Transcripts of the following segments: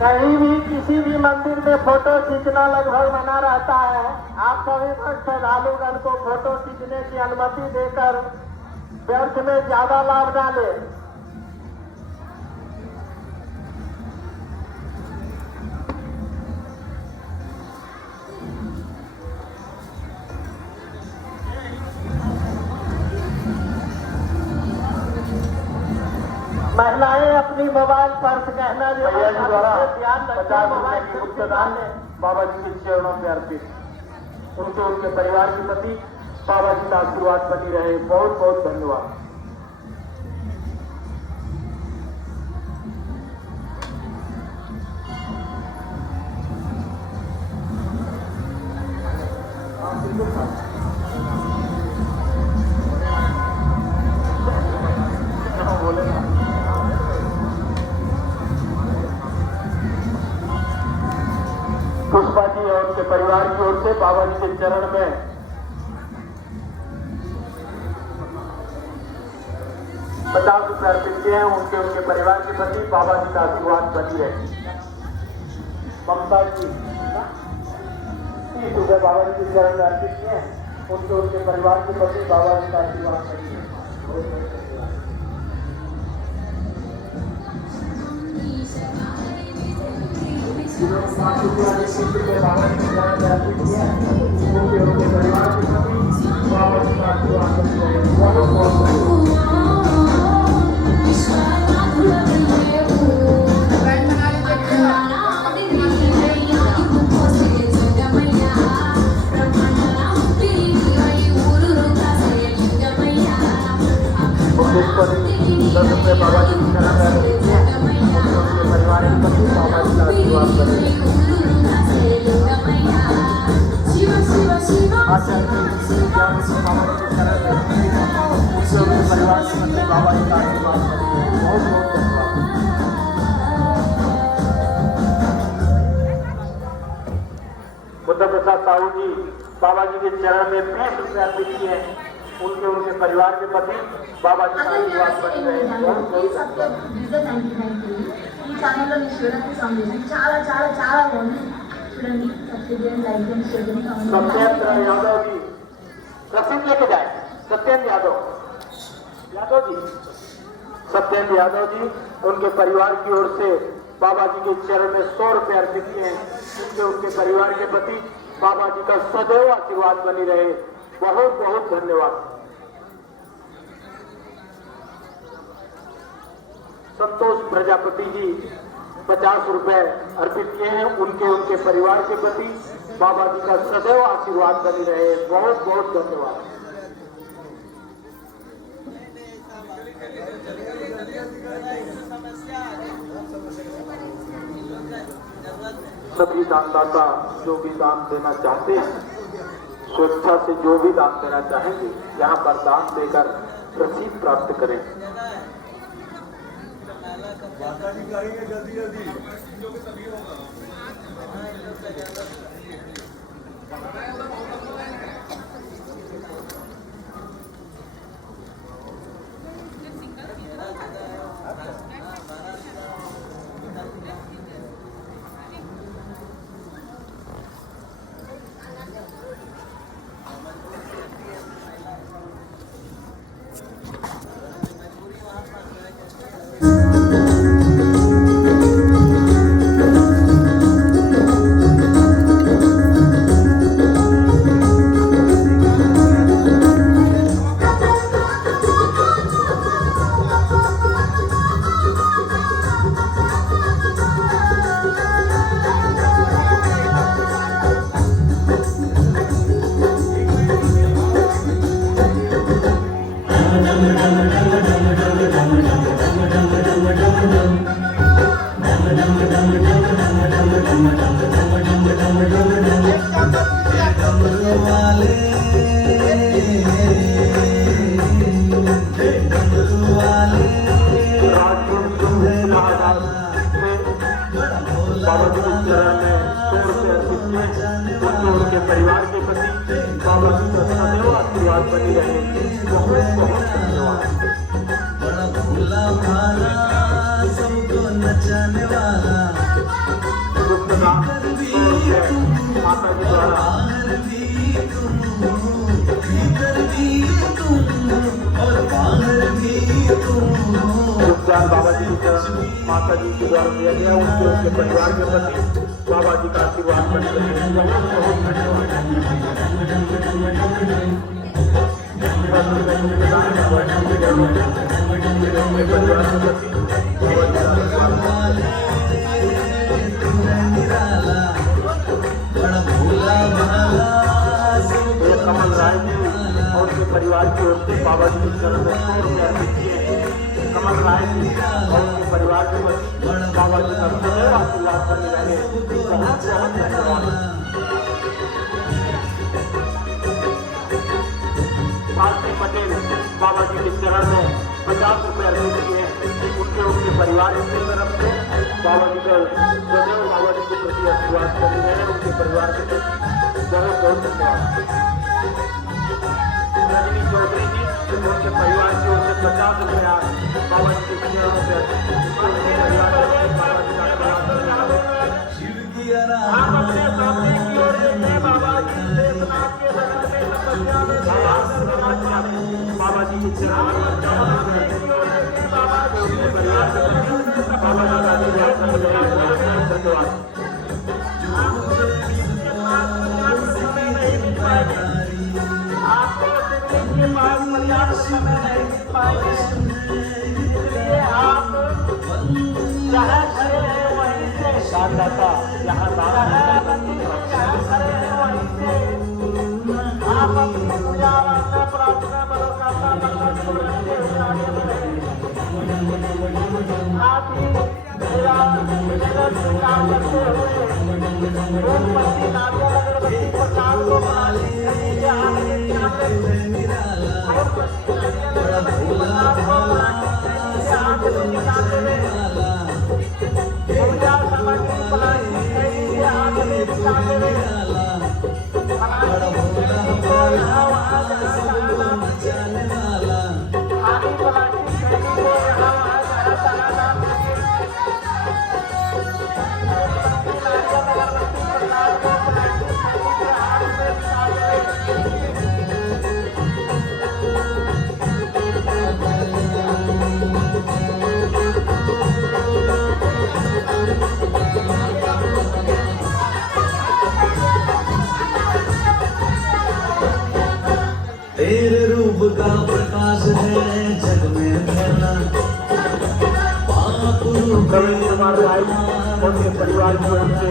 कहीं भी किसी भी मंदिर में फोटो खींचना लगभग मना रहता है। आप सभी श्रद्धालुगण को फोटो खींचने की अनुमति देकर व्यर्थ में ज्यादा लाभ न ले। महिलाएं अपनी मोबाइल पर्स गहना भैया जी द्वारा ध्यान 50 रुपए की मुक्तदान बाबा जी के चरणों में अर्पित। उनके उनके परिवार के प्रति बाबा जी का आशीर्वाद बनी रहे। बहुत बहुत धन्यवाद। पुष्पा जी और उनके परिवार की ओर से बाबा जी के चरण में 50 रुपए अर्पित किए हैं। उनके उनके परिवार के प्रति बाबा जी का आशीर्वाद बनी रहे। ममता जी 30 रुपए बाबा जी के चरण में अर्पित किए हैं। उनके उनके परिवार के प्रति बाबा जी का आशीर्वाद बनी रहे। बाबा जी के चरण में अर्पित किए हैं। उनके उनके परिवार के प्रति बाबा जी का आशीर्वाद बनी रहे। बहुत बहुत धन्यवाद। दस रुपये बाबा जी की तरह अर्पित किए हैं। उनके परिवार के प्रति बाबा जी का आशीर्वाद बने। आचार्य बाबा जी की तरह उनके परिवार के प्रति बाबा जी का आशीर्वाद बने। बहुत बहुत धन्यवाद। बुद्ध प्रसाद साहू जी बाबा जी के चरण में 20 रुपये अर्पित किए हैं। उनके उनके परिवार के प्रति बाबा जी का आशीर्वाद बनी रहे। ఈ ఛానల్లో మీ చూడడానికి సందేశం చాలా చాలా చాలా బాగుంది చూడండి సబ్స్క్రైబ్ లైక్ చేయండి షేర్ చేయండి सत्येंद्र यादव जी रसीद लेके जाए। सत्येंद्र यादव जी सत्येंद्र यादव जी उनके परिवार की ओर से बाबा जी के चरण में 100 रुपए अर्पित किए हैं। उनके उनके परिवार के प्रति बाबा जी का सदैव आशीर्वाद बनी रहे। बहुत बहुत धन्यवाद। संतोष प्रजापति जी 50 रुपए अर्पित किए हैं। उनके उनके परिवार के प्रति बाबा जी का सदैव आशीर्वाद बनी रहे। बहुत बहुत धन्यवाद। सभी दानदाता जो भी दान देना चाहते हैं, स्वेच्छा से जो भी दान देना चाहेंगे, यहाँ पर दान देकर रसीद प्राप्त करें। जल्दी जल्दी उनके परिवार के प्रति बाबा जी का सदैव आशीर्वाद बनी रहे। बहुत बहुत धन्यवाद। बड़ा भोला भाला सबको नचाने वाला उपचार बाबा जी के माता जी के द्वारा दिया गया, उनके परिवार के प्रति बाबा जी का आशीर्वाद बने रहे। बहुत धन्यवाद। परिवार के प्रति बाबा जी का आशीर्वाद। कमल राय जी और उनके परिवार की ओर से बाबा जी के चरण में 100 रुपये अर्पित किए हैं। कमल राय जी और उनके परिवार के प्रति बाबा जी का सदैव आशीर्वाद बने रहे। बहुत बहुत धन्यवाद। पालसी पटेल बाबा जी के चरण में 50 रुपये अर्पित किए हैं। उनके परिवार की तरफ से बाबा जी का सदैव बाबा जी के प्रति आशीर्वाद बने रहे। उनके परिवार के प्रति बहुत बहुत धन्यवाद। रजनी चौधरी जी उनके परिवार की ओर से 50 रुपया बाबा जी के चरणों में परिवार आप अपने सामने की ओर से बाबा जी देवनाथ के बगल में तपस्या में बाबा जी के चरणों में बाबा जी के परिवार के बाबा जी का धन्यवाद। आपको के पास पर्याप्त समय नहीं मिल पाएंगे, इसलिए आप जहाँ खड़े हैं वहीं से दाता जहाँ खड़े हैं वहीं से आप अपनी पूजा वार्ता प्रार्थना मनोकामना मन्नत को रखते हुए आगे बढ़े। आप ही मेरा जगत स्वीकार करते हुए मोमबत्ती नारियल अगरबत्ती प्रसाद को बना लीजिए। पूजा सामग्री बनाई तेरे रूप का प्रकाश है जग में फैला। प्रवीण कुमार राय उनके परिवार की ओर से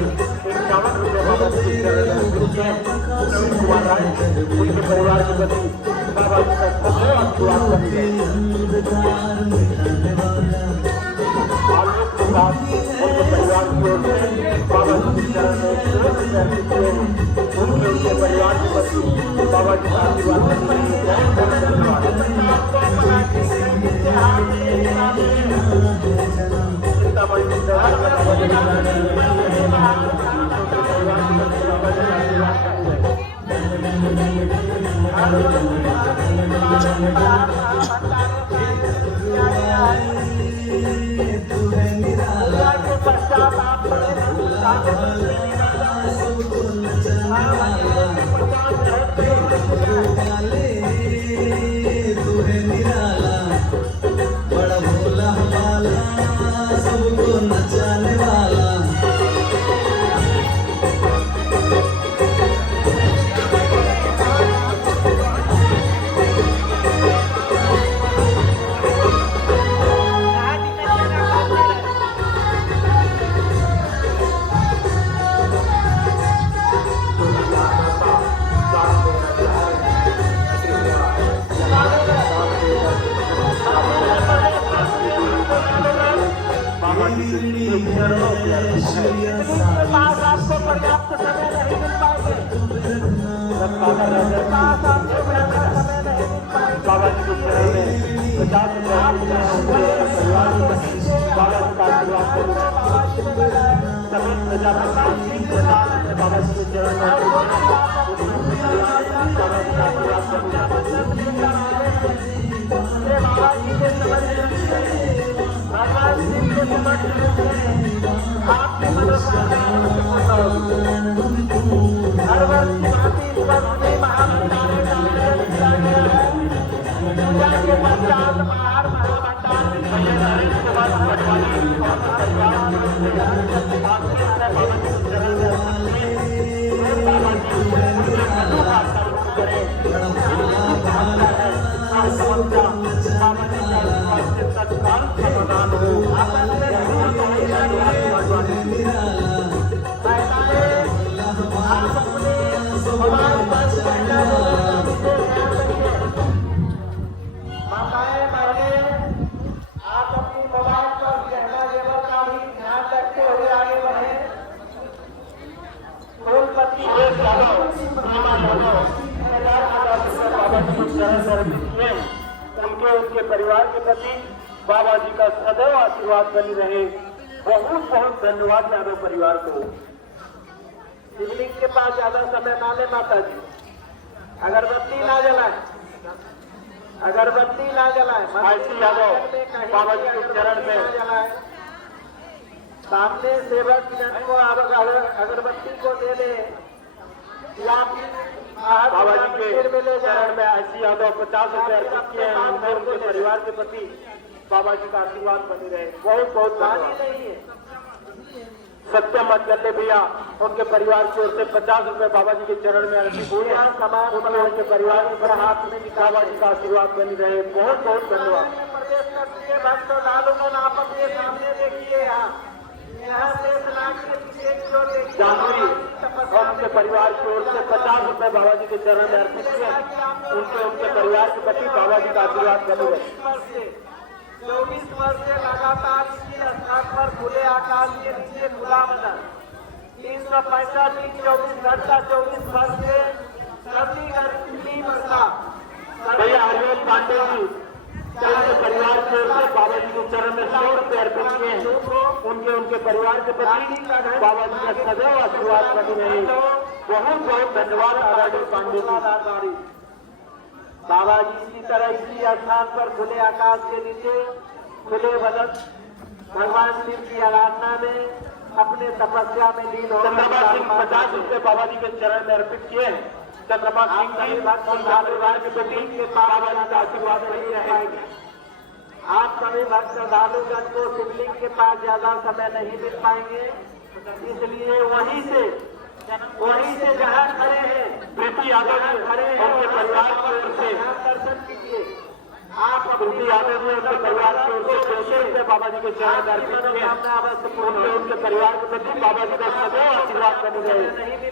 51 रुपये बाबा जी के चरण में अर्पित किए। प्रवीण कुमार राय उनके परिवार के प्रति बाबा जी का सदैव आशीर्वाद बने रहे। आलोक प्रसाद उनके परिवार की ओर से बाबा जी के चरण में 100 रुपये अर्पित किए। उनके परिवार के प्रति बाबा जी का आशीर्वाद बने रहे। बहुत धन्यवाद। बड़ा भोला वाला सबको नचाने वाला। पास आपको पर्याप्त समय नहीं मिल पाएंगे। बाबा जी के चरण में 50 रुपये परिवार बाबा जी का आशीर्वाद सभी प्रजा बाबा जी के चरण में आपकी मनोकामना हर वर्ष भांति इस वर्ष भी महाभंडारे का आयोजन किया गया है। पूजा के बाद चांद बाहर महाभंडार में नरेश कुमार माताएं बहनें, आप अपनी मोबाइल पर गहना जेवर का भी ध्यान रखते हुए आगे बढ़े। फूलपति उनके परिवार के प्रति बाबा जी का सदैव आशीर्वाद बनी रहे। बहुत बहुत धन्यवाद यादव परिवार को। शिवलिंग के पास ज्यादा समय ना ले माता जी, अगरबत्ती ना जलाए, अगरबत्ती ना जलाए। आईसी यादव बाबा जी के चरण में जलाए। सामने सेवक जन को अगरबत्ती को दे दे या बाबा जी के चरण में आईसी यादव 50 रुपए अर्पित किए हैं। उनके परिवार के प्रति बाबा जी का आशीर्वाद बनी रहे। बहुत बहुत धन्यवाद। नहीं है सत्यम अत्यंत भैया उनके परिवार की ओर से 50 रुपए बाबा जी के चरण में अर्पित हुए। समाज उनके परिवार के हाथ में बाबा जी का आशीर्वाद बनी रहे। बहुत बहुत धन्यवाद। प्रदेश करते भक्त लालूगन आप अपने सामने देखिए, यहाँ जानवी और उनके परिवार की ओर से 50 रुपए बाबा जी के चरण में अर्पित किए। उनके परिवार के प्रति बाबा जी का आशीर्वाद बनी रहे। 24 वर्ष से लगातार इसी स्थान पर खुले आकाश के नीचे खुला मैदान 365 दिन 24 घंटा 24 वर्ष से प्रति गर्मी बरसात। भैया हरिओम पांडे जी उनके परिवार की ओर से बाबा जी के चरण में 100 रुपए अर्पित किए हैं। उनके परिवार के प्रति बाबा जी का सदैव आशीर्वाद बनी रहे। बहुत बहुत धन्यवाद आदरणीय पांडे जी। बाबा जी इसी तरह इसी स्थान पर खुले आकाश के नीचे खुले बदन भगवान शिव की आराधना में अपने तपस्या में लीन हो। चंद्रमा सिंह 50 रुपए बाबा जी के चरण में अर्पित किए हैं। चंद्रमा सिंह जी परिवार के प्रति बाबा जी का आशीर्वाद नहीं रहेगा। आप सभी भक्त श्रद्धालुगण को शिवलिंग के पास ज्यादा समय नहीं मिल पाएंगे, इसलिए वहीं से जहाँ खड़े हैं प्रीति यादव जी खड़े हैं उनके परिवार की ओर से दर्शन कीजिए। आप प्रीति यादव जी उनके परिवार की ओर से 200 रुपए बाबा जी के चरण में अर्पित किए। उनके परिवार के प्रति बाबा जी का सदैव आशीर्वाद बने रहे।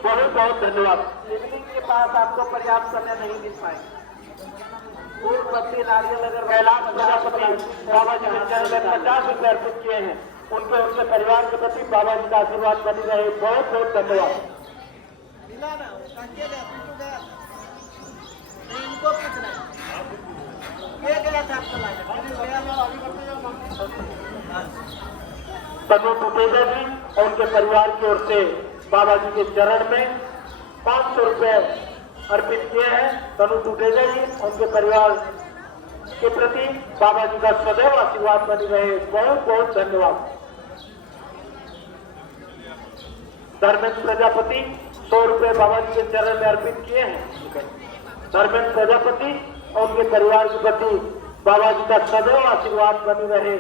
बहुत बहुत धन्यवाद। शिवलिंग के पास आपको पर्याप्त समय नहीं मिल पाएगा। फूलपत्ती नारियल अगर कैलाश प्रजापति बाबा जी के चरण में 50 रुपए अर्पित किए हैं। उनके परिवार के प्रति बाबा जी का आशीर्वाद बनी रहे। बहुत बहुत धन्यवाद। इनको पूछना तनु टुटेजा जी और उनके परिवार की ओर से बाबा जी के चरण में 500 रुपए अर्पित किए हैं। तनु टुटेजा जी उनके परिवार के प्रति बाबा जी का सदैव आशीर्वाद बनी रहे। बहुत बहुत धन्यवाद। धर्मेंद्र प्रजापति 100 रुपए बाबा जी के चरण में अर्पित किए हैं। धर्मेंद्र प्रजापति और उनके परिवार के प्रति बाबा जी का सदैव आशीर्वाद बनी रहे।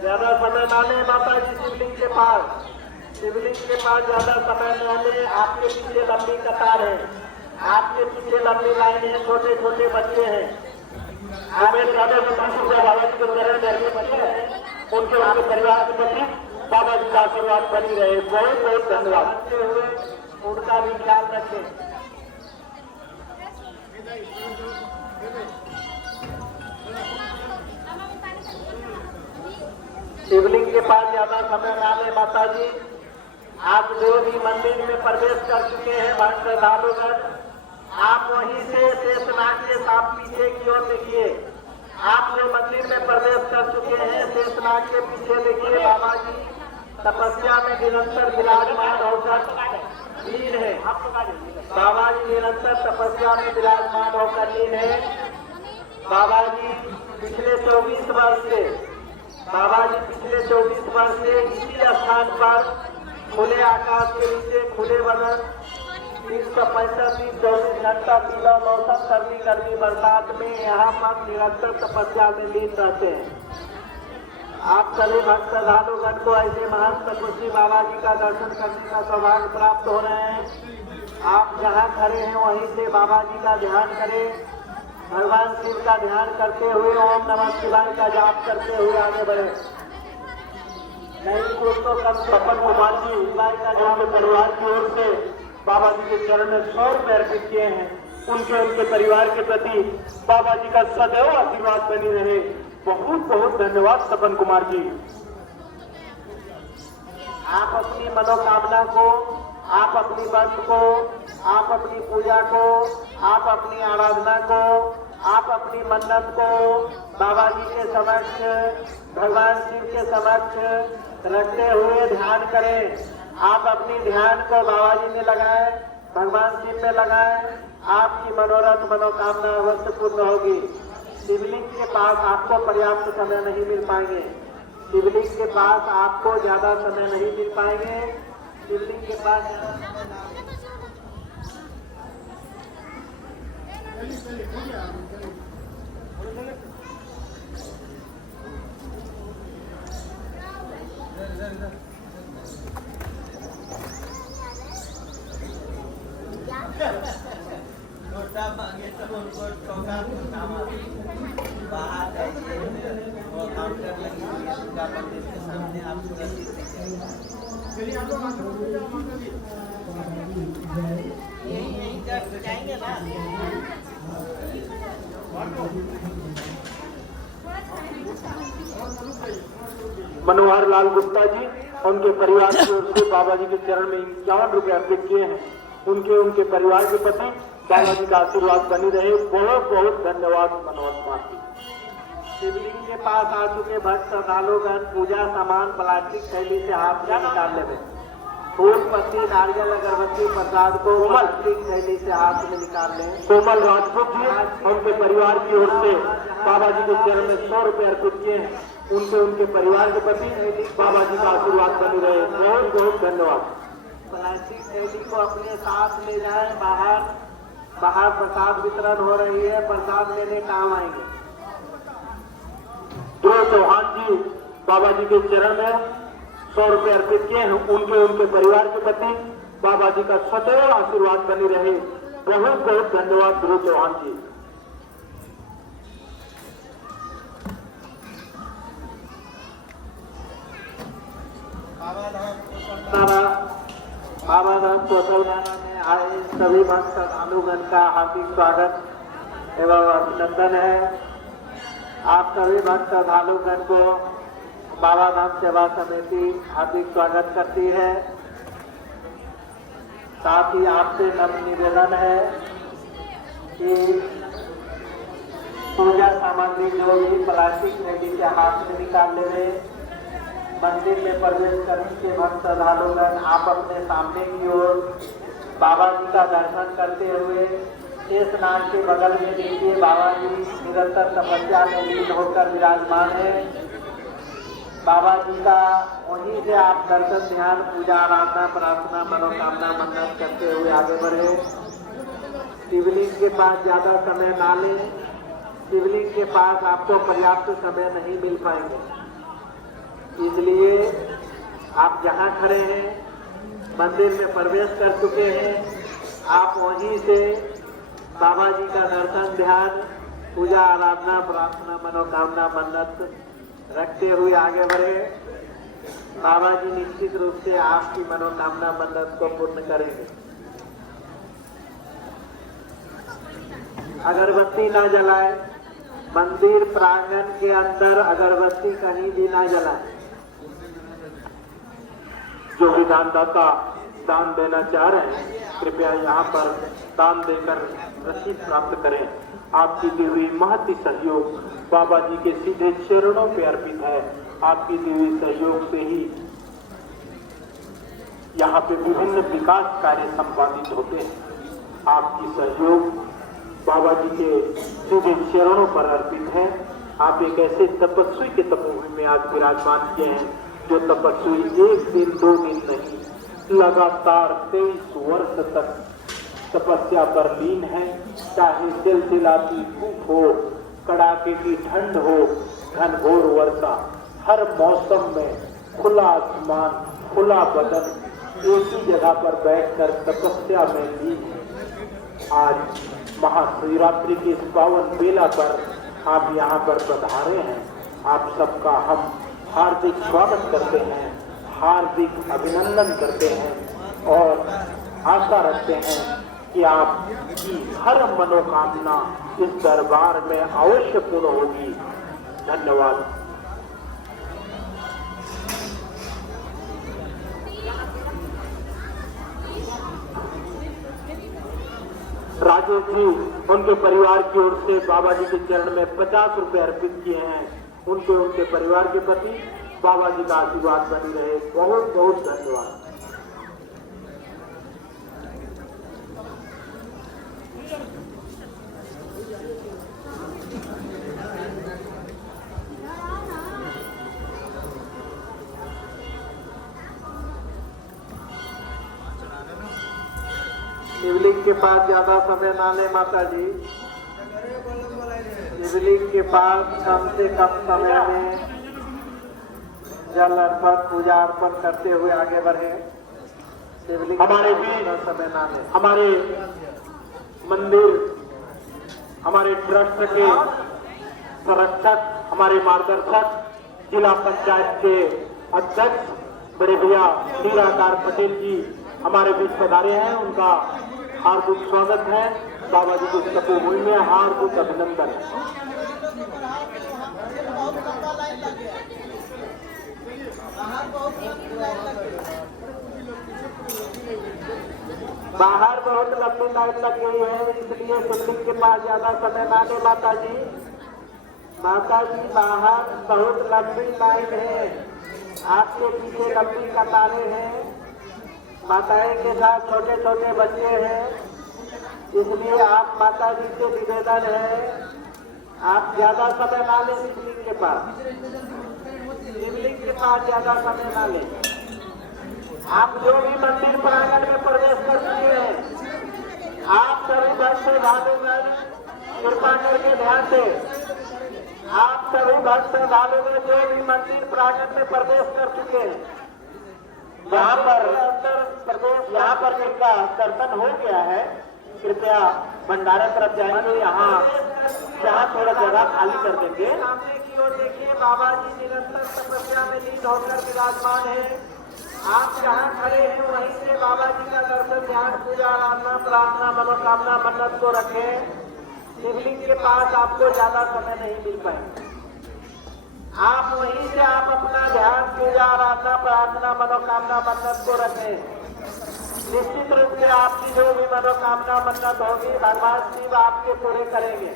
ज्यादा समय ना ले माता जी शिवलिंग के पास ज्यादा समय न ले। आपके पीछे लंबी कतार है, आपके पीछे लंबी लाइन है, छोटे छोटे बच्चे हैं। हमें ज्यादा बाबा जी के चरण में अर्पित किए हैं। उनके परिवार के प्रति बाबा जी का आशीर्वाद बनी रहे। बहुत बहुत धन्यवाद। उनका भी ख्याल रखें। शिवलिंग के पास ज्यादा समय ना ले माता जी। आप जो भी मंदिर में प्रवेश कर चुके हैं भक्त श्रद्धालुगण, आप वहीं से शेषनाग के साथ पीछे की ओर देखिए। आप जो मंदिर में प्रवेश कर चुके हैं शेषनाग के पीछे देखिए। बाबा जी तपस्या में निरंतर विराजमान होकर लीन है। बाबा जी निरंतर तपस्या में विराजमान होकर लीन है। बाबा जी पिछले 24 वर्ष से इसी स्थान पर खुले आकाश के नीचे खुले बदन 365 24 घंटा पीला मौसम गर्मी बरसात में यहाँ पर निरंतर तपस्या में लीन रहते हैं। आप सभी भक्त श्रद्धालुगण को ऐसे महान तपस्वी बाबा जी का दर्शन करने का सौभाग्य प्राप्त हो रहे हैं। आप जहाँ खड़े हैं वहीं से बाबा जी का ध्यान करें। भगवान शिव का ध्यान करते हुए ओम नमः शिवाय का जाप करते हुए आगे बढ़े। नहीं कुछ तो कम तपन कुमार जी उनके परिवार की ओर से बाबा जी के चरण में 100 रुपए अर्पित किए हैं। उनके परिवार के प्रति बाबा जी का सदैव आशीर्वाद बनी रहे। बहुत बहुत धन्यवाद तपन कुमार जी। आप अपनी मनोकामना को, आप अपनी व्रत को, आप अपनी पूजा को, आप अपनी आराधना को, आप अपनी मन्नत को बाबा जी के समक्ष, भगवान शिव के समक्ष रखते हुए ध्यान करें। आप अपनी ध्यान को बाबा जी में लगाएं, भगवान शिव में लगाएं। आपकी मनोरथ मनोकामना अवश्य पूर्ण होगी। शिवलिंग के पास आपको पर्याप्त समय नहीं मिल पाएंगे। शिवलिंग के पास आपको ज्यादा समय नहीं मिल पाएंगे। शिवलिंग के पास छोटा मांगे तो उनको चौका बाहर जाइए वो काउंटर लगी हुई है दुर्गा मंदिर के सामने। आप सुरक्षित यहीं जाएंगे ना। मनोहर लाल गुप्ता जी उनके परिवार की ओर से बाबा जी के चरण में 51 रुपए अर्पित किए हैं। उनके परिवार के प्रति बाबा जी का आशीर्वाद बनी रहे। बहुत बहुत धन्यवाद मनोहर कुमार जी। शिवलिंग के पास आ चुके भक्त श्रद्धालुगण पूजा सामान प्लास्टिक थैली से हाथ में निकाल लेवे। फूल पत्ती नारियल अगरबत्ती प्रसाद को प्लास्टिक थैली से हाथ में निकाल लें। कोमल राजपूत जी उनके परिवार की ओर से बाबा जी के चरण में 100 रुपए अर्पित किए हैं। उनके परिवार के प्रति बाबा जी का आशीर्वाद बनी रहे। बहुत बहुत धन्यवाद। प्लास्टिक थैली को अपने साथ ले जाएं। बाहर प्रसाद वितरण हो रही है, प्रसाद लेने काम आएंगे। ध्रुव चौहान जी बाबा जी के चरण में 100 रुपए अर्पित किए हैं। उनके परिवार के प्रति बाबा जी का सदैव आशीर्वाद बनी रहे। बहुत बहुत धन्यवाद ध्रुव चौहान जी। बाबा धाम कोसलगाना में आए सभी भक्त श्रद्धालुगण का हार्दिक स्वागत एवं अभिनंदन है। आप सभी भक्त श्रद्धालुगण को बाबा धाम सेवा समिति हार्दिक स्वागत करती है। साथ ही आपसे नम्र निवेदन है कि पूजा सामग्री जो भी प्लास्टिक थैली के हाथ में निकाल ले। मंदिर में प्रवेश करने के भक्त श्रद्धालुगण आप अपने सामने की ओर बाबा जी का दर्शन करते हुए शेषनाग के बगल में देखिए बाबा जी निरंतर तपस्या में लीन होकर विराजमान है। बाबा जी का वहीं से आप दर्शन ध्यान पूजा आराधना प्रार्थना मनोकामना मन्नत करते हुए आगे बढ़े। शिवलिंग के पास ज्यादा समय ना लें। शिवलिंग के पास आपको पर्याप्त समय नहीं मिल पाएंगे, इसलिए आप जहाँ खड़े हैं मंदिर में प्रवेश कर चुके हैं। आप वहीं से बाबा जी का दर्शन ध्यान पूजा आराधना प्रार्थना मनोकामना मन्नत रखते हुए आगे बढ़े। बाबा जी निश्चित रूप से आपकी मनोकामना मन्नत को पूर्ण करेंगे। अगरबत्ती ना जलाए। मंदिर प्रांगण के अंदर अगरबत्ती कहीं भी ना जलाए। जो भी दानदाता दान देना चाह रहे हैं कृपया यहाँ पर दान देकर रसीद प्राप्त करें। आपकी दी हुई महती सहयोग बाबा जी के सीधे चरणों पे अर्पित है। आपकी दी हुई सहयोग से ही यहाँ पे विभिन्न विकास कार्य संपादित होते हैं। आपकी सहयोग बाबा जी के सीधे चरणों पर अर्पित है। आप एक ऐसे तपस्वी के तपोभूमि में आज विराजमान किए हैं जो तपस्वी 1 दिन 2 दिन नहीं लगातार 23 वर्ष तक तपस्या पर लीन हैं। चाहे सिलसिलाती धूप हो, कड़ाके की ठंड हो, घनघोर वर्षा, हर मौसम में खुला आसमान, खुला बदन, एक ही जगह पर बैठकर तपस्या में लीन है। आज महाशिवरात्रि की इस पावन बेला पर आप यहाँ पर पधारे हैं। आप सबका हम हार्दिक स्वागत करते हैं, हार्दिक अभिनंदन करते हैं और आशा रखते हैं कि आपकी हर मनोकामना इस दरबार में अवश्य पूर्ण होगी। धन्यवाद। राजेश जी उनके परिवार की ओर से बाबा जी के चरण में 50 रुपए अर्पित किए हैं। उनके परिवार के प्रति बाबा जी का आशीर्वाद बनी रहे। बहुत बहुत धन्यवाद। शिवलिंग के पास ज्यादा समय ना ले माता जी। शिवलिंग के पास कम से कम समय में जल अर्पण, पूजा अर्पण करते हुए आगे बढ़े। शिवलिंग हमारे के भी पास समय ना ले। हमारे मंदिर, हमारे ट्रस्ट के संरक्षक, हमारे मार्गदर्शक, जिला पंचायत के अध्यक्ष बड़े भैया हीराकार पटेल जी हमारे बीच पधारे हैं। उनका हार्दिक स्वागत है। बाबा जी के तपोभूमि में हार्दिक अभिनंदन। बाहर बहुत लंबी लाइन लग गई है, इसलिए शिवलिंग के पास ज्यादा समय ना ले माता जी। माता जी बाहर बहुत लंबी लाइन है, आपके पीछे लंबी कतारें हैं, माताएं के साथ छोटे छोटे बच्चे हैं, इसलिए आप माता जी से निवेदन है आप ज्यादा समय ना लें। शिवलिंग के पास, शिवलिंग के पास ज्यादा समय ना लें। आप जो भी मंदिर प्रांगण में प्रवेश कर चुके हैं, आप सभी भक्त श्रद्धालुगण कृपा करके ध्यान दें। आप सभी भक्त श्रद्धालुगण जो भी मंदिर प्रांगण में प्रवेश कर चुके हैं, यहाँ पर जिनका दर्शन हो गया है, कृपया भंडारा तरफ जाएंगे। यहाँ थोड़ा जगह खाली कर देंगे। सामने की ओर देखिए, बाबा जी निरंतर तपस्या में लीन होकर विराजमान है। आप जहाँ खड़े हैं वहीं से बाबा जी का दर्शन, ध्यान, पूजा, आराधना, प्रार्थना, मनोकामना, मन्नत को रखें। शिवलिंग के पास आपको ज्यादा समय नहीं मिल पाएगा। आप वहीं से आप अपना ध्यान, पूजा, आराधना, प्रार्थना, मनोकामना, मन्नत को रखें। निश्चित रूप से आपकी जो भी मनोकामना, मन्नत होगी, भगवान शिव आपके पूरे करेंगे।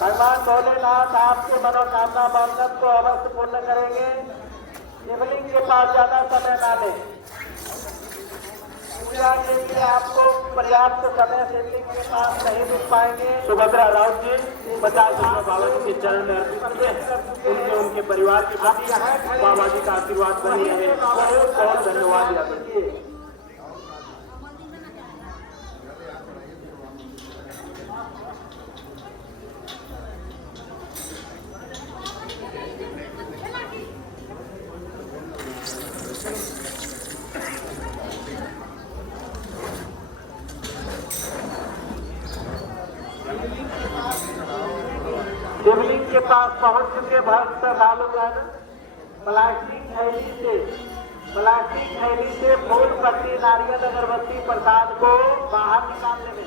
भगवान भोलेनाथ आपके मनोकामना, मन्नत को अवश्य पूर्ण करेंगे। शिवलिंग के पास ज्यादा समय ना लें। पूजा के लिए आपको पर्याप्त समय शिवलिंग के पास नहीं मिल पाएंगे। सुभद्रा राउत जी 50 रुपये बाबा जी के चरण में अर्पित किए। उनके परिवार के प्रति बाबा जी का आशीर्वाद बनी रहे। बहुत बहुत धन्यवाद यादव जी। शिवलिंग के पास पहुंच चुके भक्त श्रद्धालुगण प्लास्टिक थैली से फूल, पत्ती, नारियल, अगरबत्ती, प्रसाद को बाहर निकाल लेंगे।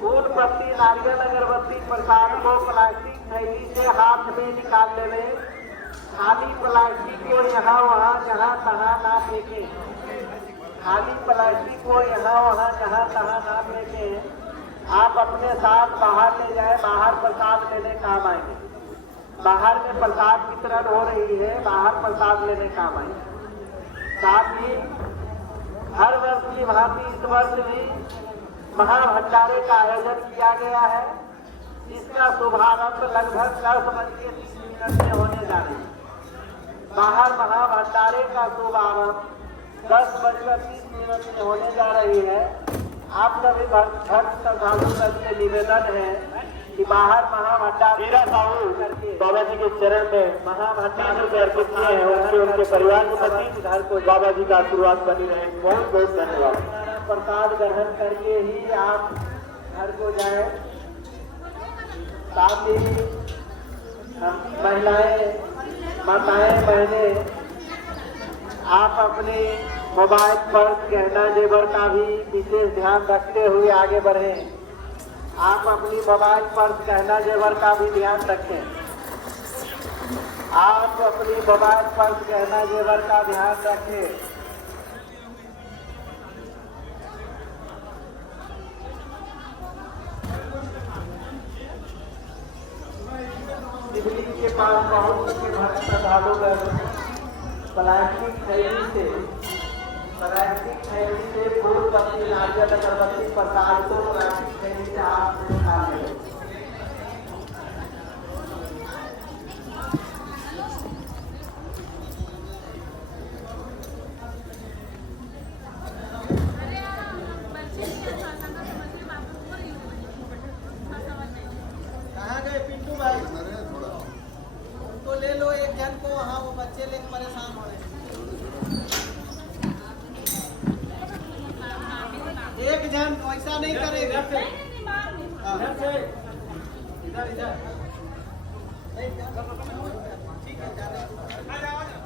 फूल, पत्ती, नारियल, अगरबत्ती, प्रसाद को प्लास्टिक थैली से हाथ में निकाल लेंगे। खाली प्लास्टिक को यहाँ वहाँ जहाँ तहाँ ना फेंके। खाली प्लास्टिक को यहाँ वहाँ जहाँ तहाँ ना फेंके। आप अपने साथ बाहर ले जाए, बाहर प्रसाद लेने काम आएंगे। बाहर में प्रसाद वितरण हो रही है, बाहर प्रसाद लेने काम आएंगे। साथ ही हर वर्ष की भांति इस वर्ष भी महाभंडारे का आयोजन किया गया है। इसका शुभारंभ लगभग 10:30 में होने जा रही है। बाहर महाभंडारे का शुभारंभ 10:30 में होने जा रही है, आप सभी भक्त श्रद्धालु से निवेदन है कि बाहर महाभंडार हीरा साहू बाबा जी के चरण में महाभंडार रुपये अर्पित किए हैं। उनके परिवार के प्रति घर को बाबा जी का आशीर्वाद बनी रहे। बहुत बहुत धन्यवाद। प्रसाद ग्रहण करके ही आप घर को जाएं। साथ ही महिलाएं, माताएं, बहनें, आप अपने मोबाइल पर गहना जेवर का भी विशेष ध्यान रखते हुए आगे बढ़ें। आप अपनी मोबाइल पर गहना जेवर का भी ध्यान रखें। आप अपनी मोबाइल पर गहना जेवर का ध्यान रखें। बिजली के पास बहुत से भक्त श्रद्धालु प्लास्टिक थैली से फूल पत्ती नारियल अगरबत्ती प्रसाद को प्लास्टिक थैली से आप खा लें। कहाँ गए पिंटू भाई? उनको ले लो, एक जन को वहाँ, वो बच्चे लेकर परेशान हो रहे हैं। एक जन ऐसा नहीं करेगा। इधर ठीक है।